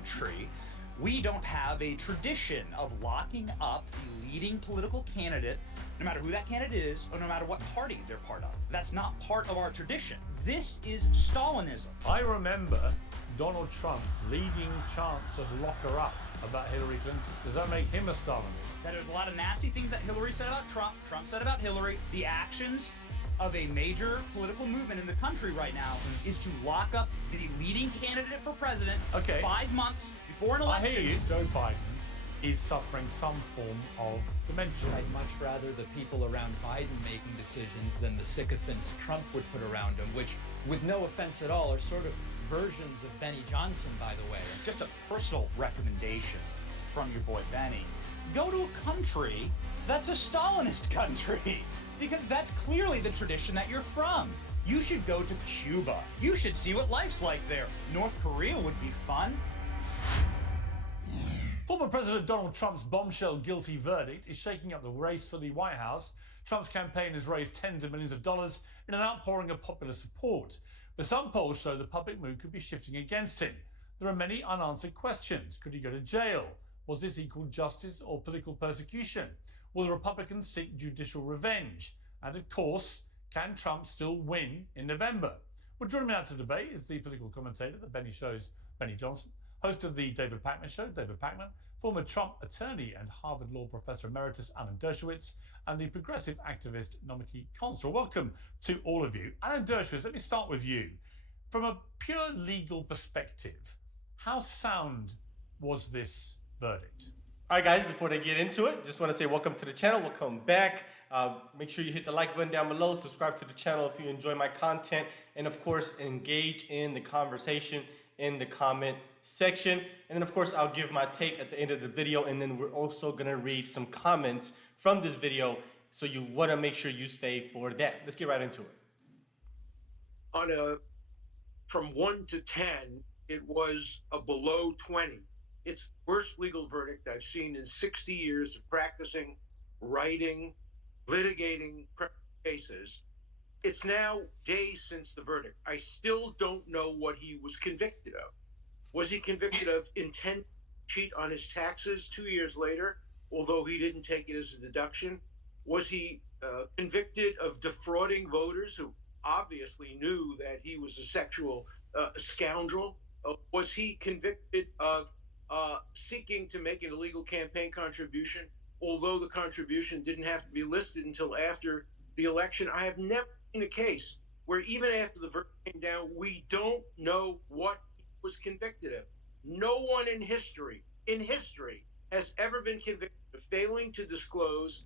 country, we don't have a tradition of locking up the leading political candidate, no matter who that candidate is, or no matter what party they're part of. That's not part of our tradition. This is Stalinism. I remember Donald Trump leading chants of lock her up about Hillary Clinton. Does that make him a Stalinist? There's a lot of nasty things that Hillary said about Trump, Trump said about Hillary. The actions of a major political movement in the country right now is to lock up the leading candidate for president 5 months before an election. I hear you. Joe Biden is suffering some form of dementia. I'd much rather the people around Biden making decisions than the sycophants Trump would put around him, which, with no offense at all, are sort of versions of Benny Johnson, by the way. Just a personal recommendation from your boy Benny. Go to a country that's a Stalinist country, because that's clearly the tradition that you're from. You should go to Cuba. You should see what life's like there. North Korea would be fun. Former President Donald Trump's bombshell guilty verdict is shaking up the race for the White House. Trump's campaign has raised tens of millions of dollars in an outpouring of popular support. But some polls show the public mood could be shifting against him. There are many unanswered questions. Could he go to jail? Was this equal justice or political persecution? Will the Republicans seek judicial revenge? And of course, can Trump still win in November? Well, joining me out to debate is the political commentator that Benny shows, Benny Johnson, host of the David Pakman Show, David Pakman, former Trump attorney and Harvard Law Professor Emeritus Alan Dershowitz, and the progressive activist Nomiki Constor. Welcome to all of you. Alan Dershowitz, let me start with you. From a pure legal perspective, how sound was this verdict? All right, guys, before they get into it, just want to say welcome to the channel. Welcome back. Make sure you hit the like button down below. Subscribe to the channel if you enjoy my content. And, of course, engage in the conversation in the comment section. And then, of course, I'll give my take at the end of the video. And then we're also going to read some comments from this video. So you want to make sure you stay for that. Let's get right into it. From 1 to 10, it was a below 20. It's the worst legal verdict I've seen in 60 years of practicing, writing, litigating cases. It's now days since the verdict. I still don't know what he was convicted of. Was he convicted of intent to cheat on his taxes 2 years later, although he didn't take it as a deduction? Was he convicted of defrauding voters who obviously knew that he was a sexual scoundrel? Was he convicted of seeking to make an illegal campaign contribution, although the contribution didn't have to be listed until after the election? I have never seen a case where even after the verdict came down, we don't know what he was convicted of. No one in history has ever been convicted of failing to disclose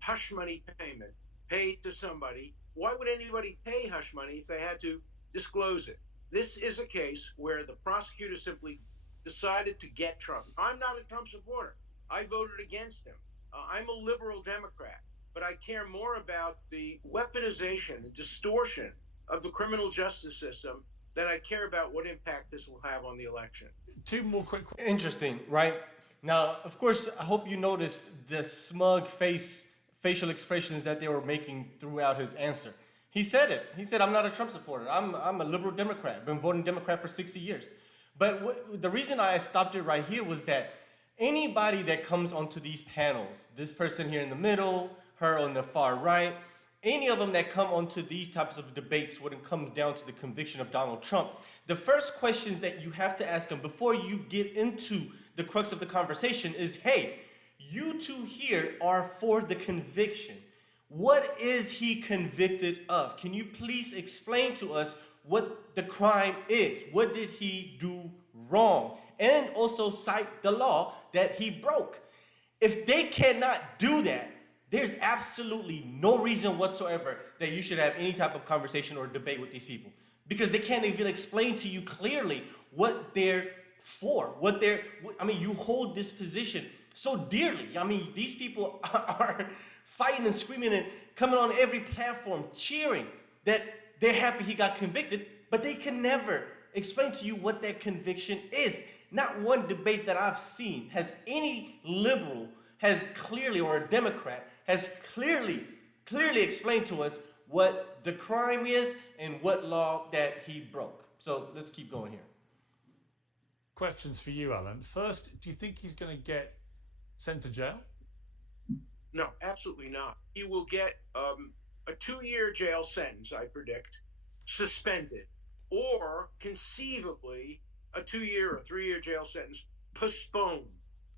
hush money payment paid to somebody. Why would anybody pay hush money if they had to disclose it? This is a case where the prosecutor simply decided to get Trump. I'm not a Trump supporter. I voted against him. I'm a liberal Democrat, but I care more about the weaponization and distortion of the criminal justice system than I care about what impact this will have on the election. Two more quick. Interesting, right? Now, of course, I hope you noticed the smug facial expressions that they were making throughout his answer. He said it. He said, I'm not a Trump supporter. I'm a liberal Democrat. I've been voting Democrat for 60 years. But the reason I stopped it right here was that anybody that comes onto these panels, this person here in the middle, her on the far right, any of them that come onto these types of debates when it comes down to the conviction of Donald Trump, the first questions that you have to ask them before you get into the crux of the conversation is, hey, you two here are for the conviction. What is he convicted of? Can you please explain to us what the crime is? What did he do wrong? And also cite the law that he broke. If they cannot do that, there's absolutely no reason whatsoever that you should have any type of conversation or debate with these people, because they can't even explain to you clearly what they're for, you hold this position so dearly. These people are fighting and screaming and coming on every platform cheering that they're happy he got convicted, but they can never explain to you what that conviction is. Not one debate that I've seen has any liberal or a Democrat has clearly explained to us what the crime is and what law that he broke. So let's keep going here. questions for you, Alan. First, do you think he's going to get sent to jail? No, absolutely not. He will get a 2-year jail sentence, I predict, suspended, or conceivably a 2-year or 3-year jail sentence postponed.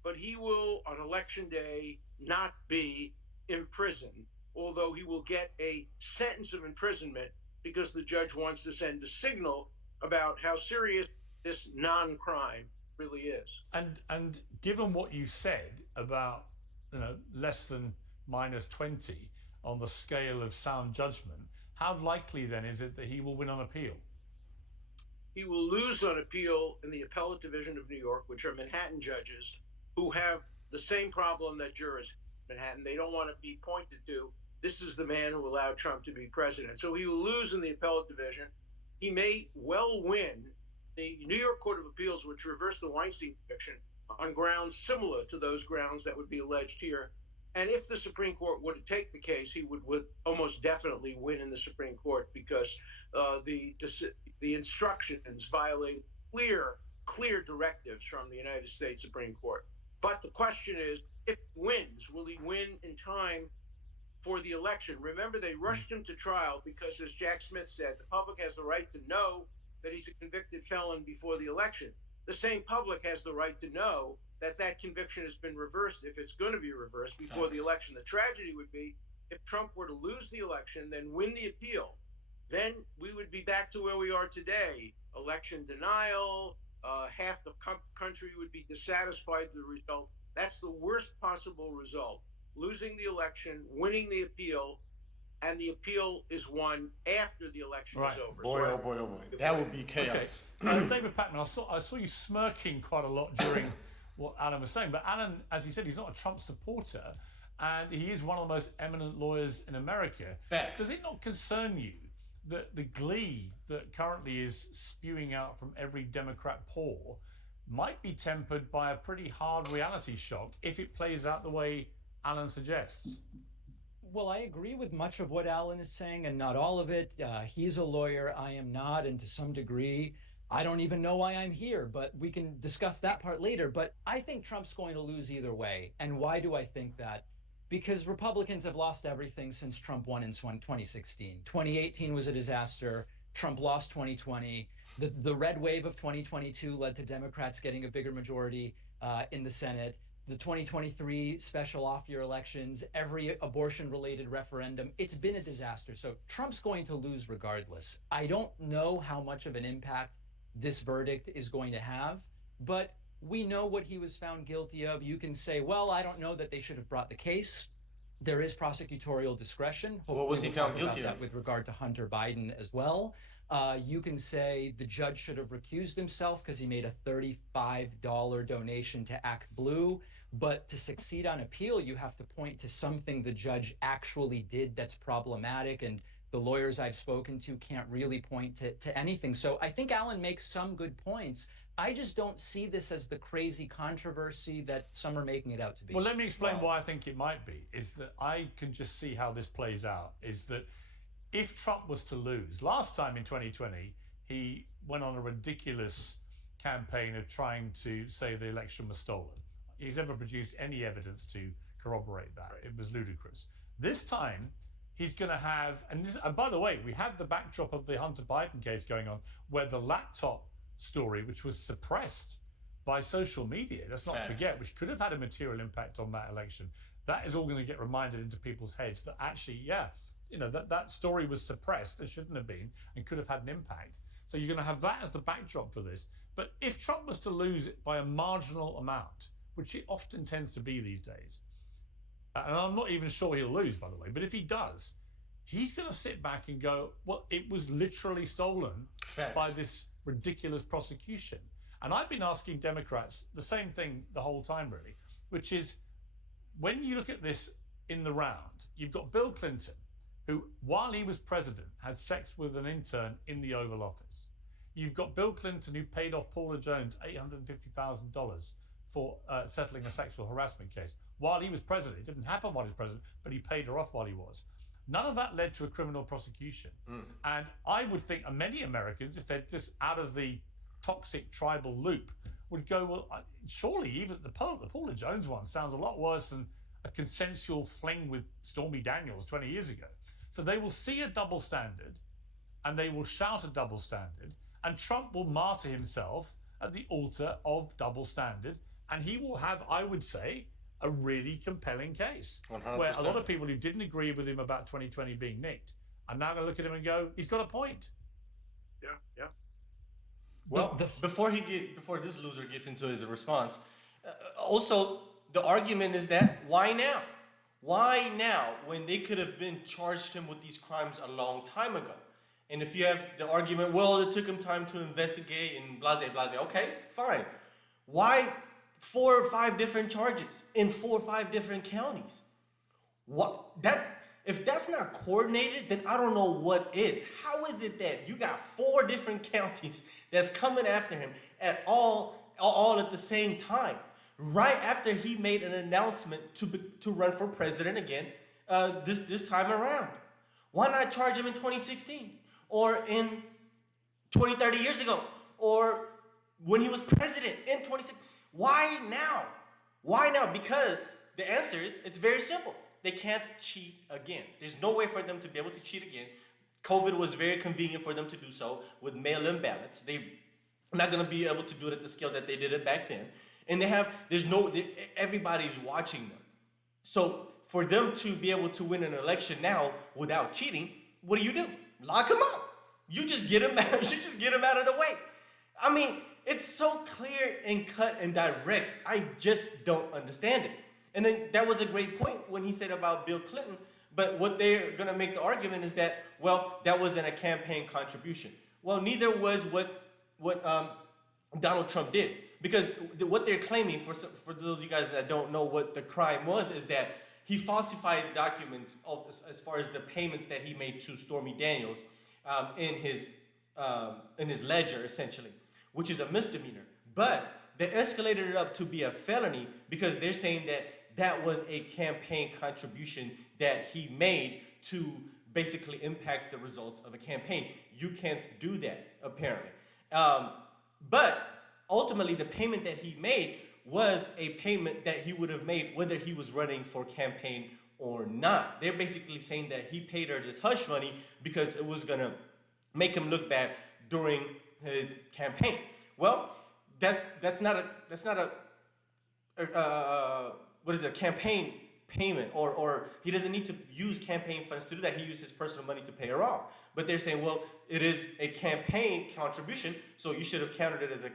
But he will, on election day, not be imprisoned, although he will get a sentence of imprisonment because the judge wants to send a signal about how serious this non-crime really is. And given what you said about, less than minus 20 on the scale of sound judgment, how likely then is it that he will win on appeal? He will lose on appeal in the appellate division of New York, which are Manhattan judges who have the same problem that jurors in Manhattan. They don't want to be pointed to, this is the man who allowed Trump to be president. So he will lose in the appellate division. He may well win the New York Court of Appeals, which reversed the Weinstein conviction on grounds similar to those grounds that would be alleged here. And if the Supreme Court were to take the case, he would almost definitely win in the Supreme Court because the instructions violate clear directives from the United States Supreme Court. But the question is, if he wins, will he win in time for the election? Remember, they rushed him to trial because, as Jack Smith said, the public has the right to know that he's a convicted felon before the election. The same public has the right to know that that conviction has been reversed, if it's going to be reversed, before the election. The tragedy would be if Trump were to lose the election, then win the appeal. Then we would be back to where we are today. Election denial, half the country would be dissatisfied with the result. That's the worst possible result. Losing the election, winning the appeal, and the appeal is won after the election is over. Boy, oh boy, oh boy. That would be chaos. Okay. David Pakman, I saw you smirking quite a lot during what Alan was saying. But Alan, as he said, he's not a Trump supporter, and he is one of the most eminent lawyers in America. Facts. Does it not concern you that the glee that currently is spewing out from every Democrat pore might be tempered by a pretty hard reality shock if it plays out the way Alan suggests? Well, I agree with much of what Alan is saying, and not all of it. He's a lawyer, I am not, and to some degree, I don't even know why I'm here, but we can discuss that part later. But I think Trump's going to lose either way. And why do I think that? Because Republicans have lost everything since Trump won in 2016. 2018 was a disaster. Trump lost 2020. The red wave of 2022 led to Democrats getting a bigger majority in the Senate. The 2023 special off-year elections, every abortion-related referendum, it's been a disaster. So Trump's going to lose regardless. I don't know how much of an impact this verdict is going to have, but we know what he was found guilty of. You can say, well, I don't know that they should have brought the case. There is prosecutorial discretion. Hopefully what was he found guilty of? that with regard to Hunter Biden as well. You can say the judge should have recused himself because he made a $35 donation to Act Blue. But to succeed on appeal, you have to point to something the judge actually did that's problematic. And the lawyers I've spoken to can't really point to anything. So I think Alan makes some good points. I just don't see this as the crazy controversy that some are making it out to be. Well, let me explain why I think it might be. Is that I can just see how this plays out. Is that if Trump was to lose, last time in 2020, he went on a ridiculous campaign of trying to say the election was stolen. He's never produced any evidence to corroborate that. It was ludicrous. This time, he's going to have, and by the way, we have the backdrop of the Hunter Biden case going on, where the laptop story, which was suppressed by social media, let's not forget, which could have had a material impact on that election. That is all going to get reminded into people's heads that actually, that story was suppressed. It shouldn't have been and could have had an impact. So you're going to have that as the backdrop for this. But if Trump was to lose it by a marginal amount, which it often tends to be these days, and I'm not even sure he'll lose, by the way, but if he does, he's going to sit back and go, well, it was literally stolen by this ridiculous prosecution. And I've been asking Democrats the same thing the whole time, really, which is when you look at this in the round, you've got Bill Clinton, who, while he was president, had sex with an intern in the Oval Office. You've got Bill Clinton, who paid off Paula Jones $850,000 for settling a sexual harassment case. While he was president, it didn't happen while he was president, but he paid her off while he was. None of that led to a criminal prosecution. And I would think many Americans, if they're just out of the toxic tribal loop would go, well, surely even the Paula Jones one sounds a lot worse than a consensual fling with Stormy Daniels 20 years ago. So they will see a double standard and they will shout a double standard, and Trump will martyr himself at the altar of double standard, and he will have, I would say, a really compelling case 100%. where a lot of people who didn't agree with him about 2020 being nicked are now going to look at him and go, he's got a point. Yeah. Well, before this loser gets into his response, also the argument is that why now? Why now when they could have been charged him with these crimes a long time ago? And if you have the argument, well, it took him time to investigate and blase. Okay, fine. Why 4 or 5 different charges in 4 or 5 different counties? If that's not coordinated, then I don't know what is. How is it that you got 4 different counties that's coming after him at all at the same time, right after he made an announcement to run for president again this time around? Why not charge him in 2016 or in 20, 30 years ago or when he was president in 2016? Why now? Why now? Because the answer is, it's very simple. They can't cheat again. There's no way for them to be able to cheat again. COVID was very convenient for them to do so with mail-in ballots. They're not going to be able to do it at the scale that they did it back then. And everybody's watching them. So for them to be able to win an election now without cheating, what do? Lock them up. You just get them out of the way. I mean, it's so clear and cut and direct. I just don't understand it. And then that was a great point when he said about Bill Clinton. But what they're going to make the argument is that, well, that wasn't a campaign contribution. Well, neither was what Donald Trump did. Because what they're claiming, for those of you guys that don't know what the crime was, is that he falsified the documents as far as the payments that he made to Stormy Daniels in his ledger, essentially, which is a misdemeanor. But they escalated it up to be a felony because they're saying that was a campaign contribution that he made to basically impact the results of a campaign. You can't do that, apparently. But ultimately, the payment that he made was a payment that he would have made whether he was running for campaign or not. They're basically saying that he paid her this hush money because it was going to make him look bad during his campaign. Well, that's not a campaign payment, or he doesn't need to use campaign funds to do that. He used his personal money to pay her off. But they're saying, well, it is a campaign contribution, so you should have counted it as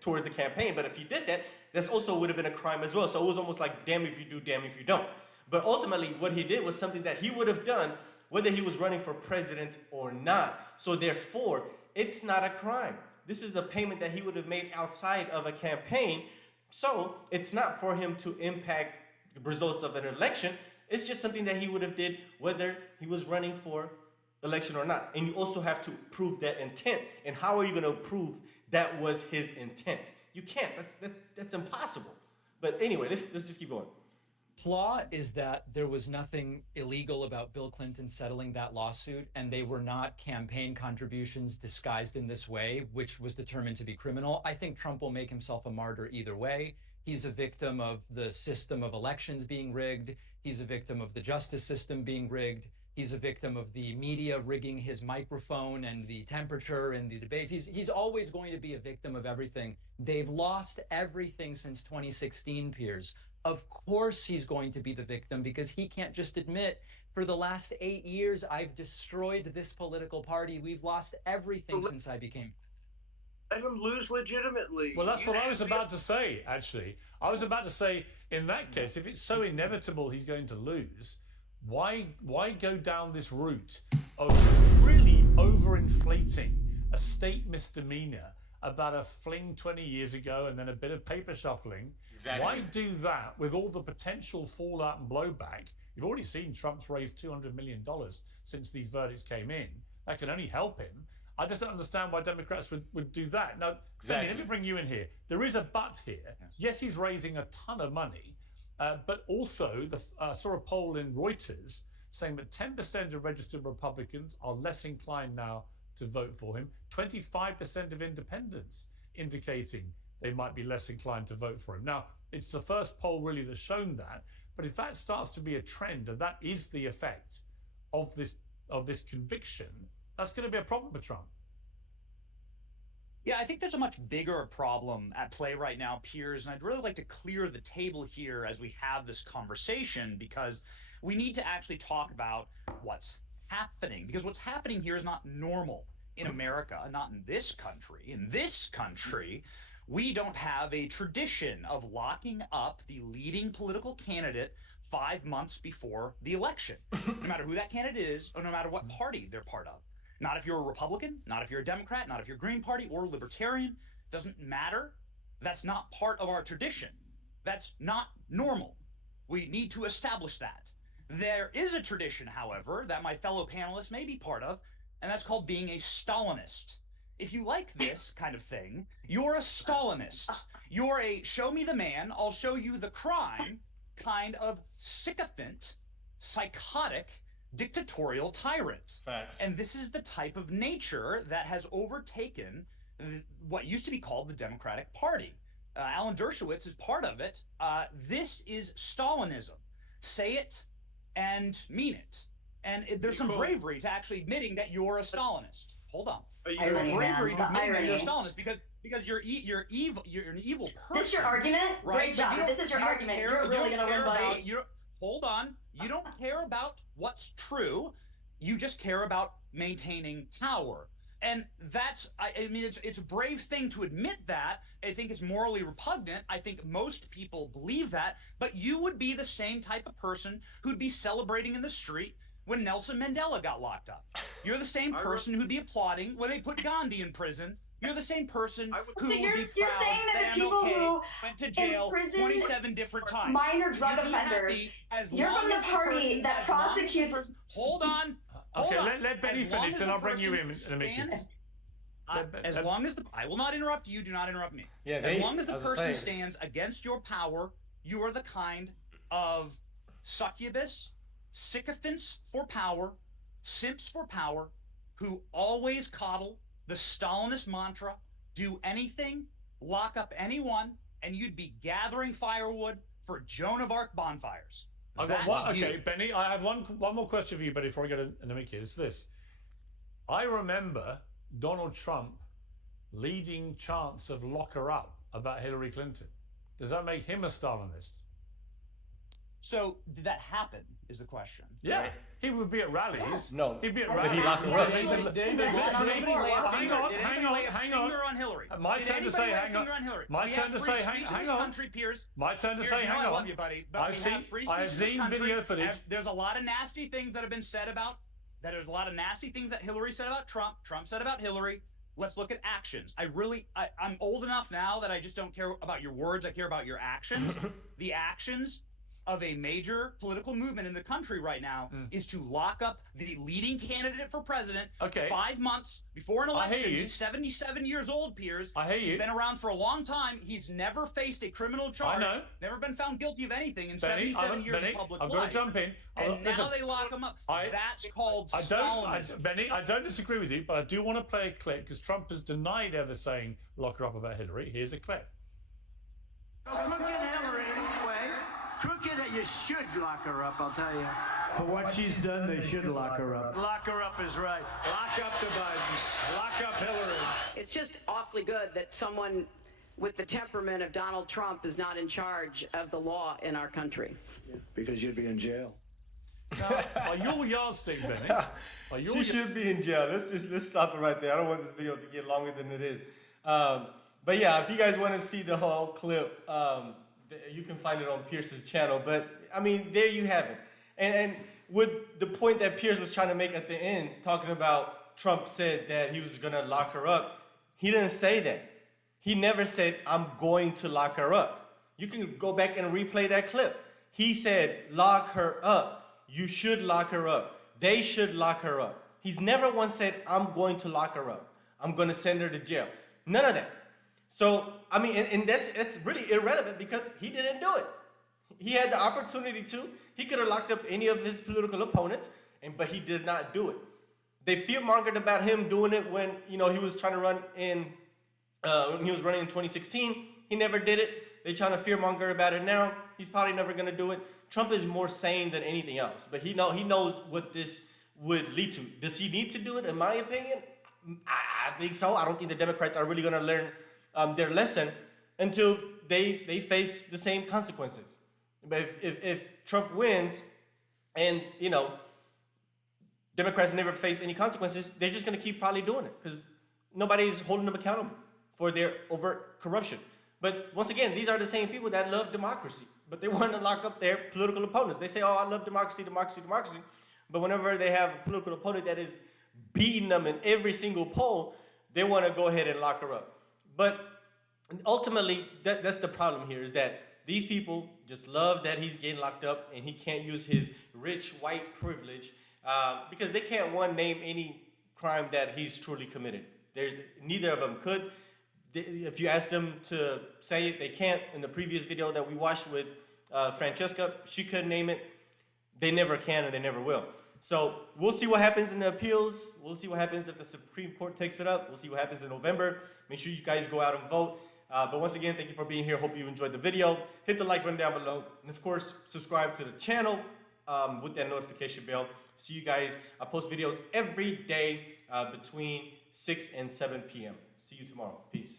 towards the campaign. But if you did that, that also would have been a crime as well. So it was almost like damn if you do, damn if you don't. But ultimately, what he did was something that he would have done whether he was running for president or not. So therefore, it's not a crime. This is the payment that he would have made outside of a campaign. So it's not for him to impact the results of an election. It's just something that he would have did whether he was running for election or not. And you also have to prove that intent. And how are you going to prove that was his intent? You can't. That's impossible. But anyway, let's just keep going. Flaw is that there was nothing illegal about Bill Clinton settling that lawsuit, and they were not campaign contributions disguised in this way, which was determined to be criminal. I think Trump will make himself a martyr either way. He's a victim of the system of elections being rigged. He's a victim of the justice system being rigged. He's a victim of the media rigging his microphone and the temperature and the debates. He's always going to be a victim of everything. They've lost everything since 2016, Piers. Of course he's going to be the victim because he can't just admit, for the last 8 years, I've destroyed this political party. We've lost everything since I became. Let him lose legitimately. Well, that's what I was about to say, actually. I was about to say, in that case, if it's so inevitable he's going to lose, why go down this route of really overinflating a state misdemeanor about a fling 20 years ago and then a bit of paper shuffling? Exactly. Why do that with all the potential fallout and blowback? You've already seen Trump's raised $200 million since these verdicts came in. That can only help him. I just don't understand why Democrats would do that. Now, Sandy, let me bring you in here. There is a but here. Yes, he's raising a ton of money, but also I saw a poll in Reuters saying that 10% of registered Republicans are less inclined now to vote for him. 25% of independents indicating they might be less inclined to vote for him. Now, it's the first poll really that's shown that, but if that starts to be a trend and that is the effect of this conviction, that's going to be a problem for Trump. Yeah, I think there's a much bigger problem at play right now, Piers, and I'd really like to clear the table here as we have this conversation, because we need to actually talk about what's happening, because what's happening here is not normal in America, not in this country. In this country, we don't have a tradition of locking up the leading political candidate 5 months before the election, no matter who that candidate is, or no matter what party they're part of. Not if you're a Republican, not if you're a Democrat, not if you're Green Party or Libertarian. Doesn't matter. That's not part of our tradition. That's not normal. We need to establish that. There is a tradition, however, that my fellow panelists may be part of, and that's called being a Stalinist. If you like this kind of thing, you're a Stalinist. You're a show me the man, I'll show you the crime kind of sycophant, psychotic, dictatorial tyrant. Facts. And this is the type of nature that has overtaken what used to be called the Democratic Party. Alan Dershowitz is part of it. This is Stalinism. Say it and mean it. And there's some bravery to actually admitting that you're a Stalinist. Hold on. There's bravery to admitting that you're a Stalinist because you're evil. You're an evil person. This your argument? Right? Great job. If this is your argument, you're really going to win, buddy. Hold on. You don't care about what's true. You just care about maintaining power. And that's, I mean, it's a brave thing to admit that. I think it's morally repugnant. I think most people believe that. But you would be the same type of person who'd be celebrating in the street when Nelson Mandela got locked up. You're the same person who'd be applauding when they put Gandhi in prison. You're the same person who would be proud that MLK went to jail 27 different times. Minor drug offenders. You're from the party that prosecutes. Hold on. Okay, let Benny finish, then I'll bring you in a minute. As long as I will not interrupt you, do not interrupt me. Yeah, as long as the person stands against your power, you are the kind of succubus, sycophants for power, simps for power, who always coddle the Stalinist mantra, do anything, lock up anyone, and you'd be gathering firewood for Joan of Arc bonfires. Okay, Benny, I have one more question for you, Benny, before I get into Mickey. It's this. I remember Donald Trump leading chants of lock her up about Hillary Clinton. Does that make him a Stalinist? So, did that happen, is the question? Yeah. Right? He would be at rallies. No. He'd be at rallies. But he locked her up. Hang on. On Hillary. My turn to say hang on. My turn to say hang on. My turn to say hang on. I love you, buddy. But I've seen video footage. There's a lot of nasty things that have been said about. There's a lot of nasty things that Hillary said about Trump. Trump said about Hillary. Let's look at actions. I'm old enough now that I just don't care about your words. I care about your actions. The actions of a major political movement in the country right now is to lock up the leading candidate for president 5 months before an election. He's 77 years old, Piers. He's been around for a long time. He's never faced a criminal charge. I know. Never been found guilty of anything in 77 years of public life. I've got to jump in. And now they lock him up. That's called Stalinism. Benny, I don't disagree with you, but I do want to play a clip because Trump has denied ever saying lock her up about Hillary. Here's a clip. Crooked Hillary, crooked, you should lock her up, I'll tell you. For what she's done, they should lock her up. Lock her up is right. Lock up the Bidens. Lock up Hillary. It's just awfully good that someone with the temperament of Donald Trump is not in charge of the law in our country. Yeah, because you'd be in jail. Now, are your yardstick, Benny? She should be in jail. Let's stop it right there. I don't want this video to get longer than it is. But yeah, if you guys want to see the whole clip, you can find it on Pierce's channel. But I mean, there you have it. And with the point that Pierce was trying to make at the end, talking about Trump said that he was going to lock her up, he didn't say that. He never said, I'm going to lock her up. You can go back and replay that clip. He said, lock her up. You should lock her up. They should lock her up. He's never once said, I'm going to lock her up. I'm going to send her to jail. None of that. So, I mean, and that's really irrelevant because he didn't do it. He had the opportunity to. He could have locked up any of his political opponents, but he did not do it. They fear-mongered about him doing it when, he was trying to run in when he was running in 2016. He never did it. They're trying to fearmonger about it now. He's probably never going to do it. Trump is more sane than anything else, but he knows what this would lead to. Does he need to do it? In my opinion, I think so. I don't think the Democrats are really going to learn their lesson until they face the same consequences. But if Trump wins, and Democrats never face any consequences, they're just going to keep probably doing it because nobody's holding them accountable for their overt corruption. But once again, these are the same people that love democracy, but they want to lock up their political opponents. They say, oh, I love democracy, democracy, democracy. But whenever they have a political opponent that is beating them in every single poll, they want to go ahead and lock her up. But ultimately, that's the problem here, is that these people just love that he's getting locked up and he can't use his rich white privilege because they can't, name any crime that he's truly committed. Neither of them could. If you ask them to say it, they can't. In the previous video that we watched with Francesca, she couldn't name it. They never can and they never will. So we'll see what happens in the appeals. We'll see what happens if the Supreme Court takes it up. We'll see what happens in November. Make sure you guys go out and vote. But once again, thank you for being here. Hope you enjoyed the video. Hit the like button down below. And of course, subscribe to the channel with that notification bell. See you guys. I post videos every day between 6 and 7 p.m. See you tomorrow. Peace.